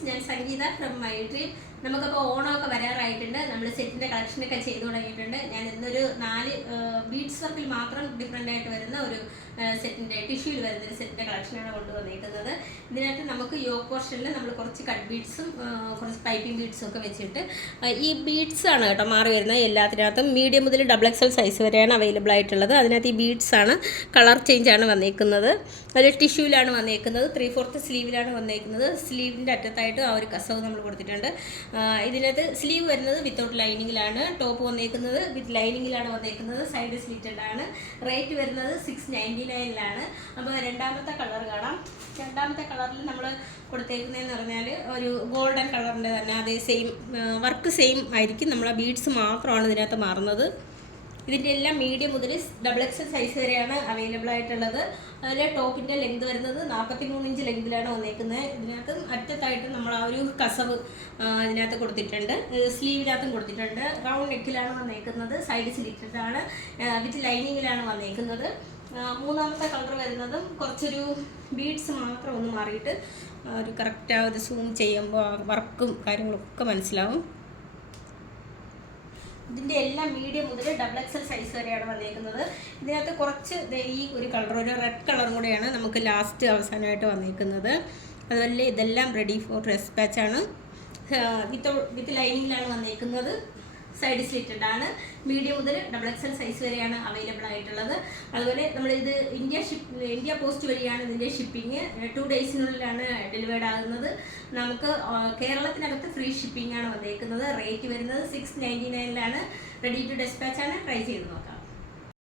Friends, ഞാൻ സംഗീത from my dream. നമുക്കപ്പോൾ ഓണമൊക്കെ വരാറായിട്ടുണ്ട്. നമ്മൾ സെറ്റിൻ്റെ കളക്ഷനൊക്കെ ചെയ്തു തുടങ്ങിയിട്ടുണ്ട്. ഞാൻ ഇന്നൊരു 4 ബീഡ്സ് വർക്കിൽ മാത്രം ഡിഫറെൻ്റ് ആയിട്ട് വരുന്ന ഒരു സെറ്റിൻ്റെ ടിഷ്യൂവിൽ വരുന്ന ഒരു സെറ്റിൻ്റെ കളക്ഷനാണ് കൊണ്ടുവന്നിരിക്കുന്നത്. ഇതിനകത്ത് നമുക്ക് യോക്ക് പോർഷനിൽ നമ്മൾ കുറച്ച് കട്ട് ബീഡ്സും കുറച്ച് പൈപ്പിംഗ് ബീഡ്സും ഒക്കെ വെച്ചിട്ട് ഈ ബീഡ്സ് ആണ് കേട്ടോ മാറി വരുന്നത്. എല്ലാത്തിനകത്തും മീഡിയം മുതൽ XXL സൈസ് വരെയാണ് അവൈലബിൾ ആയിട്ടുള്ളത്. അതിനകത്ത് ഈ ബീഡ്സ് ആണ്, കളർ ചേഞ്ച് ആണ് വന്നിരിക്കുന്നത്. അതിൽ ടിഷ്യൂവിലാണ് വന്നിരിക്കുന്നത്. 3/4 സ്ലീവിലാണ് വന്നിരിക്കുന്നത്. സ്ലീവിൻ്റെ അറ്റത്തായിട്ട് ആ ഒരു കസവ് നമ്മൾ കൊടുത്തിട്ടുണ്ട്. ഇതിനകത്ത് സ്ലീവ് വരുന്നത് വിത്തൗട്ട് ലൈനിങ്ങിലാണ്. ടോപ്പ് വന്നിരിക്കുന്നത് വിത്ത് ലൈനിങ്ങിലാണ് വന്നിരിക്കുന്നത്. സൈഡ് സ്ലിറ്റഡ് ആണ്. റേറ്റ് വരുന്നത് 699 അപ്പോൾ രണ്ടാമത്തെ കളർ കാണാം. രണ്ടാമത്തെ കളറിൽ നമ്മൾ കൊടുത്തേക്കുന്നതെന്ന് പറഞ്ഞാൽ ഒരു ഗോൾഡൻ കളറിൻ്റെ തന്നെ അതേ സെയിം വർക്ക് സെയിം ആയിരിക്കും. നമ്മളെ ബീഡ്സ് മാത്രമാണ് ഇതിനകത്ത് മാറുന്നത്. ഇതിൻ്റെ എല്ലാം മീഡിയം മുതൽ XXL സൈസ് വരെയാണ് അവൈലബിൾ ആയിട്ടുള്ളത്. അതിലെ ടോപ്പിൻ്റെ ലെങ്ത് വരുന്നത് 43 ഇഞ്ച് ലെങ്തിലാണ് വന്നേക്കുന്നത്. ഇതിനകത്ത് അറ്റത്തായിട്ട് നമ്മൾ ആ ഒരു കസവ് ഇതിനകത്ത് കൊടുത്തിട്ടുണ്ട്. സ്ലീവിനകത്തും കൊടുത്തിട്ടുണ്ട്. റൗണ്ട് നെക്കിലാണ് വന്നേക്കുന്നത്. സൈഡ് സ്ലിറ്റഡ് ആണ്. വിത്ത് ലൈനിങ്ങിലാണ് വന്നേക്കുന്നത്. മൂന്നാമത്തെ കളർ വരുന്നതും കുറച്ചൊരു ബീഡ്സ് മാത്രം ഒന്ന് മാറിയിട്ട് ഒരു കറക്റ്റ് ആ ഒരു സൂം ചെയ്യുമ്പോൾ വർക്കും കാര്യങ്ങളൊക്കെ മനസ്സിലാവും. ഇതിൻ്റെ എല്ലാം മീഡിയം മുതൽ XXL സൈസ് വരെയാണ് വന്നിരിക്കുന്നത്. ഇതിനകത്ത് കുറച്ച് ഈ ഒരു കളർ, ഒരു റെഡ് കളറും കൂടെയാണ് നമുക്ക് ലാസ്റ്റ് അവസാനമായിട്ട് വന്നിരിക്കുന്നത്. അതുപോലെ ഇതെല്ലാം റെഡി ഫോർ ഡെസ്പാച്ച് ആണ്. വിത്ത് ലൈനിങ്ങിലാണ് വന്നിരിക്കുന്നത്. സൈഡ് സ്ലിറ്റഡ് ആണ്. മീഡിയം മുതൽ XXL സൈസ് വരെയാണ് അവൈലബിൾ ആയിട്ടുള്ളത്. അതുപോലെ നമ്മളിത് ഇന്ത്യ പോസ്റ്റ് വഴിയാണ് ഇതിൻ്റെ ഷിപ്പിംഗ്. 2 ഡേയ്സിനുള്ളിലാണ് ഡെലിവേർഡ് ആകുന്നത്. നമുക്ക് കേരളത്തിനകത്ത് ഫ്രീ ഷിപ്പിംഗ് ആണ് വന്നിരിക്കുന്നത്. റേറ്റ് വരുന്നത് 699 റെഡി ടു ഡെസ്പാച്ച് ആണ്. ട്രൈ ചെയ്ത് നോക്കാം.